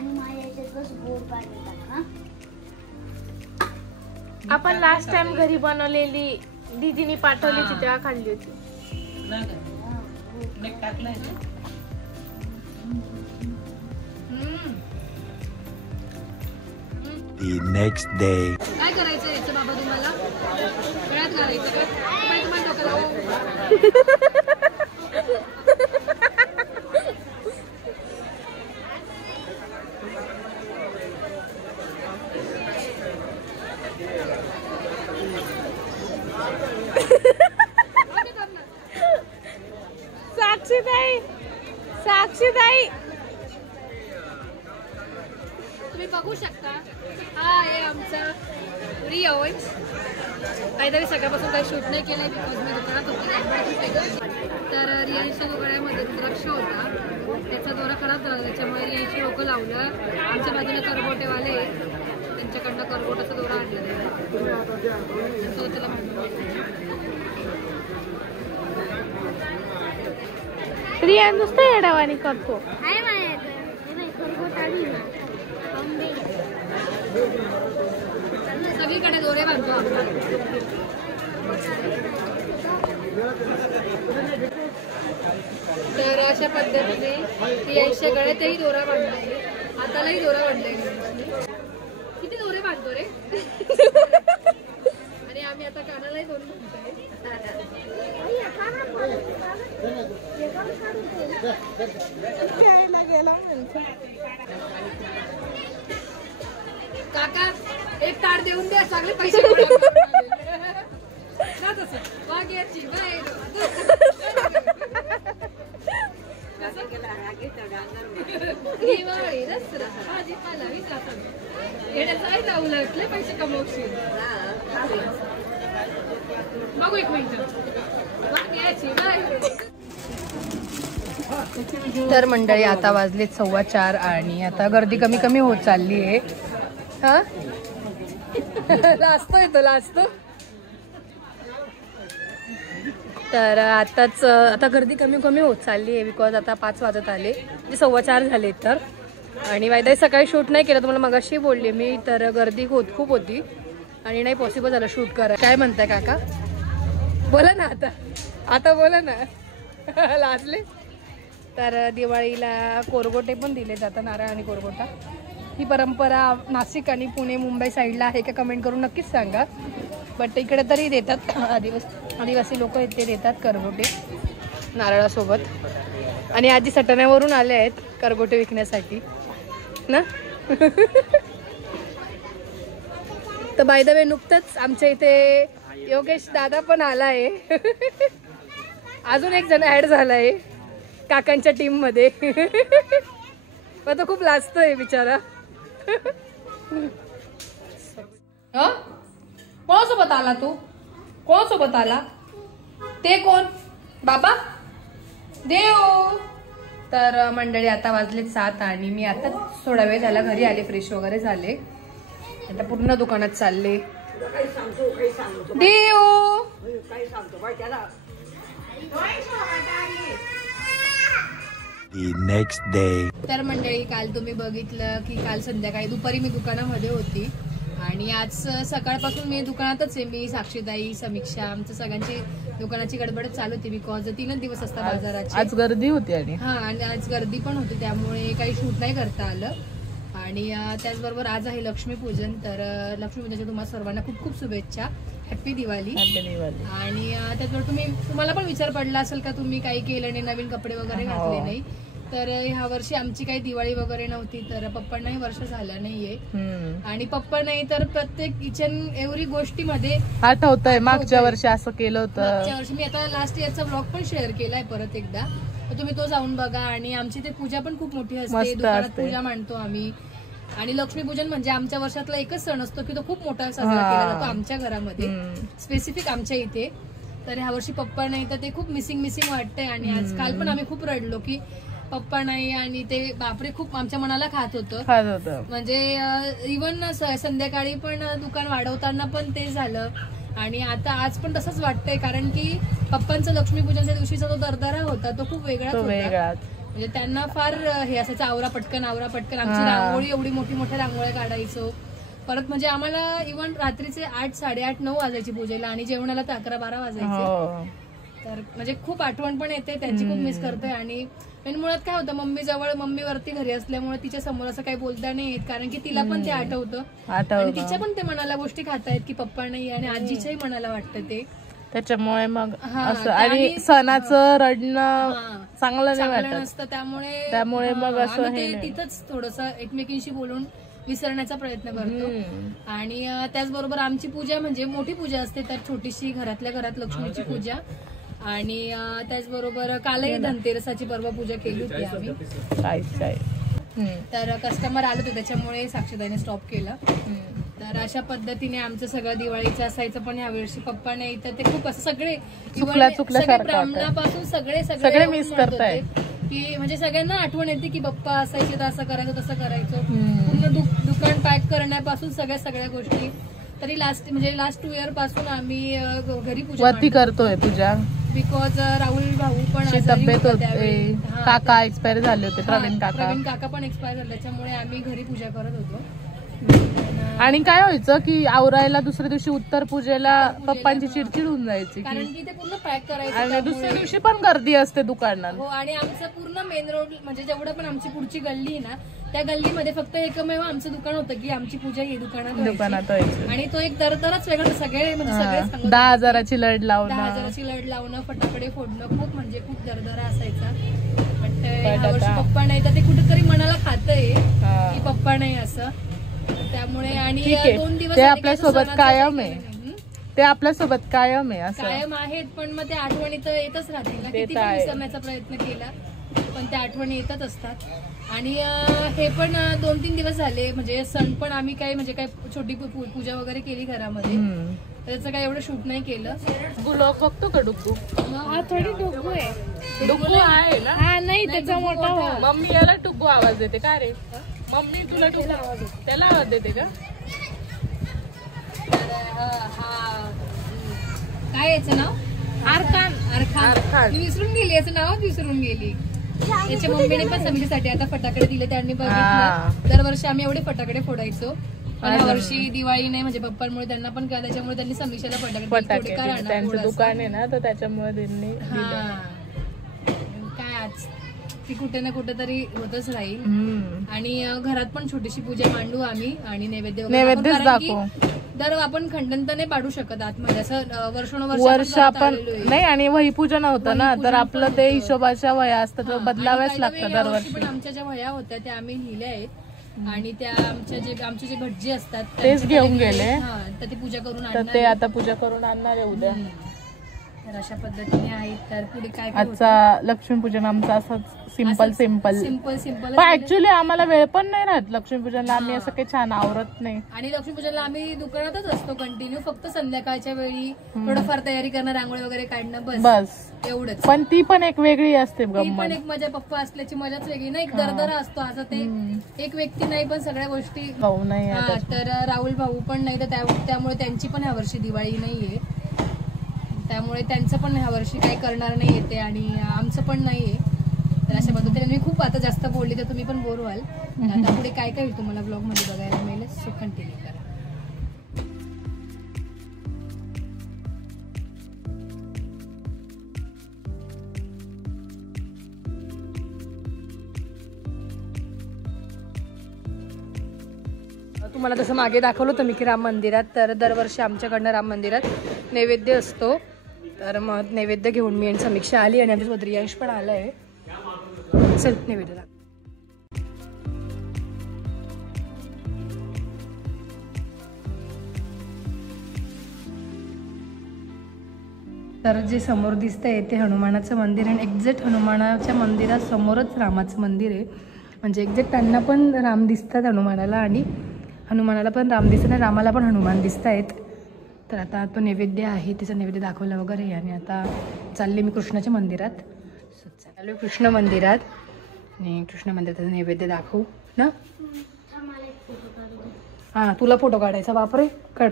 आणि माझ्या याच्यात बस गोड पाणी टाका. आपण लास्ट टाइम घरी बनवलेली दीदीने पाठवली होती तेव्हा खाल्ली होती. The next day. काय करायचं याचं बाबा तुम्हाला? गळ्यात घालायचं का? काय तुम्हाला डोक्याला साक्षीताई तुम्ही बघू शकता. हा आहे आमचा रिया ओव्हन्स. काहीतरी सकाळपासून काही शूट नाही केलंय बिकॉज मी दुकानात होते. तर रियांच्या गळ्यामध्ये रुद्राक्ष होता, त्याचा दोरा खराब झाला, त्याच्यामुळे रियांची डोकं लावलं. आमच्या बाजूला करगोटेवाले त्यांच्याकडनं करगोटाचा दोरा आणला त्याला रिया नुसतं येडावानी करतो. सगळीकडे दोरे बांधतो आपण. तर अशा पद्धतीने रियांच्या गळ्यातही दोरा बांधलाय, हातालाही दोरा बांधलाय. किती दोरे बांधतो रे. आणि आम्ही आता कानालाही दोरे बांधतोय. काका एक ताट देऊन द्या, चांगले पैसे वाघ्याची दिवाळी दसरा भाजीपाला येण्याचा उलटले पैसे कमवशील. बघू एक मिनिट. तर मंडळी आता वाजले 4:15 आणि आता गर्दी कमी कमी होत चालली आहे. हा लाजतो येतो लाजतो. तर आता गर्दी कमी कमी होत चालली आहे बिकॉज आता 5 वाजत आले, म्हणजे 4:15 झाले. तर आणि वायदाई सकाळी शूट नाही केलं, तुम्हाला मगाशी बोलले मी. तर गर्दी खूप होती आणि नाही पॉसिबल झालं शूट करायला. काय म्हणताय काका? बोला ना आता बोला ना. लाजले. तर दिवाळीला कोरगोटे पण दिले जातात, नारळ आणि कोरगोटा. ही परंपरा नाशिक आणि पुणे मुंबई साईडला आहे का कमेंट करून नक्कीच सांगा. बट इकडे तरी देतात. आदिवासी लोक ते देतात करगोटे नारळासोबत. आणि आजी सटाण्यावरून आले आहेत करगोटे विकण्यासाठी ना. तर बाय द वे नुकतंच आमच्या इथे योगेश दादा पण आलाय. अजून एक जण ऍड झालाय काकांच्या टीम मध्ये. पण तो खूप लाजतोय बिचारा. कोणासोबत आला तू? कोणासोबत आला? ते कोण? बाबा देव. तर मंडळी आता वाजले 7 आणि मी आता थोडा वेळ झाला घरी आले, फ्रेश वगैरे झाले. आता पूर्ण दुकानात चालले. देव The next day. तर मंडळी काल तुम्ही बघितलं की काल संध्याकाळी दुपारी मी दुकानामध्ये होती आणि आज सकाळपासून मी दुकानातच आहे. मी, साक्षीताई, समीक्षा, आमचं सगळ्यांची दुकानाची गडबडच चालू होती बिकॉज 3 दिवस असतात बाजाराची. आज गर्दी होती आणि आणि आज गर्दी पण होती, त्यामुळे काही शूट नाही करता आलं. आणि त्याचबरोबर आज आहे लक्ष्मीपूजन. तर लक्ष्मीपूजनाच्या तुम्हाला सर्वांना खूप खूप शुभेच्छा. हॅप्पी दिवाळी. आणि त्याचबरोबर तुम्हाला पण विचार पडला असेल का तुम्ही काही केलं नाही, नवीन कपडे वगैरे घातले नाही. तर ह्या वर्षी आमची काही दिवाळी वगैरे नव्हती. तर पप्पांनाही वर्ष झालं नाहीये आणि पप्पा नाही तर प्रत्येक इच अँड एव्हरी गोष्टीमध्ये आठवतंय मागच्या वर्षी असं केलं होतं. मागच्या वर्षी मी आता लास्ट इयरचा ब्लॉग पण शेअर केलाय परत एकदा, तुम्ही तो जाऊन बघा. आणि आमची ते पूजा पण खूप मोठी असते, दुकानात पूजा मांडतो आम्ही. आणि लक्ष्मीपूजन म्हणजे आमच्या वर्षातला एकच सण असतो की तो खूप मोठा साजरा केला जातो आमच्या घरामध्ये, स्पेसिफिक आमच्या इथे. तर ह्या वर्षी पप्पा नाही तर ते खूप मिसिंग वाटतंय. आणि आज काल पण आम्ही खूप रडलो की पप्पा नाही. आणि ते बापरे खूप आमच्या मनाला खात होतं. म्हणजे इव्हन संध्याकाळी पण दुकान वाढवताना पण ते झालं. आणि आता आज पण तसंच वाटतंय कारण की पप्पांचं लक्ष्मीपूजनच्या दिवशीचा जो दरदरा होता तो खूप वेगळाच होता. म्हणजे त्यांना फार हे असायचं आवरा पटकन आमची रांगोळी एवढी मोठ्या रांगोळ्या काढायचो. परत म्हणजे आम्हाला इव्हन रात्रीचे 8, 8:30, 9 वाजायची पूजेला आणि जेवणाला तर 11, 12 वाजायचे. तर म्हणजे खूप आठवण पण येते त्यांची, खूप मिस करते. आणि मुळात काय होतं, मम्मी वरती घरी असल्यामुळे तिच्या समोर असं काही बोलता नाही येत, कारण की तिला पण ते आठवतं आणि तिच्या पण ते मनाला गोष्टी खातायत की पप्पा नाही, आणि आजीच्याही मनाला वाटतं ते. त्याच्यामुळे मग असं आणि सणाचं रडणं चांगलं नसतं, त्यामुळे मग असं तिथंच थोडस एकमेकींशी बोलून विसरण्याचा प्रयत्न करतो. आणि त्याचबरोबर आमची पूजा म्हणजे मोठी पूजा असते, तर छोटीशी घरातल्या घरात लक्ष्मीची पूजा. आणि त्याचबरोबर कालही धनतेरसाची परवा पूजा केली होती आम्ही. तर कस्टमर आलं होतं त्याच्यामुळे साक्षीताईने स्टॉप केलं. तर अशा पद्धतीने आमचं सगळं दिवाळीचं असायचं. पण यावर्षी पप्पा नाही तर ते खूप असं सगळे ब्राह्मणापासून सगळे मिस करताय की म्हणजे सगळ्यांना आठवण येते की पप्पा असायचे तर असं करायचं तसं करायचं. पूर्ण दुकान पॅक करण्यापासून सगळ्या गोष्टी. तरी लास्ट 2 इयर पासून आम्ही घरी पूजा करतोय पूजा, बिकॉज राहुल भाऊ पण तब्येत होते, काका एक्सपायर झाले होते, प्रवीण काका पण एक्सपायर झाले, त्याच्यामुळे आम्ही घरी पूजा करत होतो. आणि काय व्हायचं की आवरायला दुसऱ्या दिवशी उत्तर पूजेला पप्पांची चिडचिड होऊन जायची, कारण की ते पूर्ण पॅक करायचं आणि दुसऱ्या दिवशी पण गर्दी असते दुकानात. हो, आणि आमचं पूर्ण मेन रोड म्हणजे जेवढं पण आमची पुढची गल्ली ना, त्या गल्लीमध्ये फक्त एकमेव आमचं दुकान होतं की आमची पूजा ही दुकानात व्हायची. आणि तो एक दरच वेगळा. सगळे 10,000ची लढ लावणं, फटाकडे फोडणं, खूप दरदरा असायचा. बट यावर्षी पप्पा नाही तर ते कुठेतरी मनाला खातंय की पप्पा नाही असं. त्यामुळे आणि 2 दिवस ते आपल्यासोबत कायम आहे, असं कायम आहेत. पण मग ते आठवणी तर येतच राहतील ना, किती पण विसरण्याचा प्रयत्न केला पण त्या आठवणी येतच असतात. आणि हे पण 2-3 दिवस झाले म्हणजे सण पण आम्ही काय छोटी पूजा वगैरे केली घरामध्ये, त्याचं काय एवढं शूट नाही केलं. गुलाब बघतो का डुग्गू? हा थोडी डुग्गू आहे. डुग्गू आहे ना? हा नाही, त्याचा मोठा. मम्मी याला डुग्गू आवाज देते का रे? मम्मी तुला त्याला आवाज देते का? काय याचं नाव? अरखान. मी विसरून गेली, याचं नावच विसरून गेली. त्याच्या मम्मीने पण समितीसाठी आता फटाकडे दिले, त्यांनी बघितलं. दरवर्षी आम्ही एवढे फटाकडे फोडायचो, पण या वर्षी दिवाळी नाही म्हणजे पप्पांमुळे त्यांना पण कळलं, त्याच्यामुळे त्यांनी समितीला फटाकडे त्यांचं दुकान आहे ना, तर त्याच्यामुळे त्यांनी काय आज ती कुठे ना कुठे तरी होतच राहील. आणि घरात पण छोटीशी पूजा मांडू आम्ही आणि नैवेद्य दाखवू. दर आपण खंडन तर नाही पाडू शकत आतमध्ये, असं वर्ष आपण नाही. आणि वही पूजन होतं ना, तर आपलं ते हिशोबाच्या वह्या असतात, बदलाव्याच लागतात दरवर्षी. पण आमच्या ज्या वह्या होत्या त्या आम्ही लिहिल्या आहेत आणि त्या आमचे जे भटजी असतात तेच घेऊन गेले, तर ती पूजा करून आणणार. ते आता पूजा करून आणणार आहे उद्या. तर अशा पद्धतीने आहेत. तर पुढे काय आजचा लक्ष्मीपूजन आमचा असं सिंपल पण ऍक्च्युली आम्हाला वेळ पण नाही राहत लक्ष्मीपूजनला. आम्ही असं काही छान आवरत नाही. आणि लक्ष्मीपूजनला आम्ही दुकानातच असतो कंटिन्यू, फक्त संध्याकाळच्या वेळी थोडंफार तयारी करणं, रांगोळी वगैरे काढणं, बस एवढंच. पण ती पण एक वेगळी असते, पण एक मजा. पप्पा असल्याची मजाच वेगळी ना, एक दरदरा असतो असं. ते एक व्यक्ती नाही पण सगळ्या गोष्टी. तर राहुल भाऊ पण नाही, तर त्यामुळे त्यांची पण ह्या वर्षी दिवाळी नाहीये, त्यामुळे त्यांचं पण ह्या वर्षी काही करणार नाही येते आणि आमचं पण नाहीये. तर अशा पद्धतीने मी खूप आता जास्त बोलली तर तुम्ही पण बोर व्हाल. आता पुढे काय काय तुम्हाला ब्लॉग मध्ये बघायला मिळेल, सो कंटिन्यू करा. तुम्हाला जसं मागे दाखवलं होतं मी की राम मंदिरात, तर दरवर्षी आमच्याकडनं राम मंदिरात नैवेद्य असतो. तर मग नैवेद्य घेऊन मी आणि समीक्षा आली आणि आमच्यासोबत रियांश पण आला आहे. चल नैवेद्य दाखव. तर जे समोर दिसतंय ते हनुमानाचं मंदिर आहे. एक्झॅक्ट हनुमानाच्या मंदिरासमोरच रामाचं मंदिर आहे. म्हणजे एक्झॅक्ट त्यांना पण राम दिसतात हनुमानाला, आणि हनुमानाला पण राम दिसतात आणि रामाला पण हनुमान दिसत आहेत. तर आता तो नैवेद्य आहे, तिचं नैवेद्य दाखवलं वगैरे. आणि आता चालले मी कृष्णाच्या मंदिरात. चालू कृष्ण मंदिरात आणि कृष्ण मंदिरात नैवेद्य दाखवू ना. हां, तुला फोटो काढायचा, बापरे. काढ.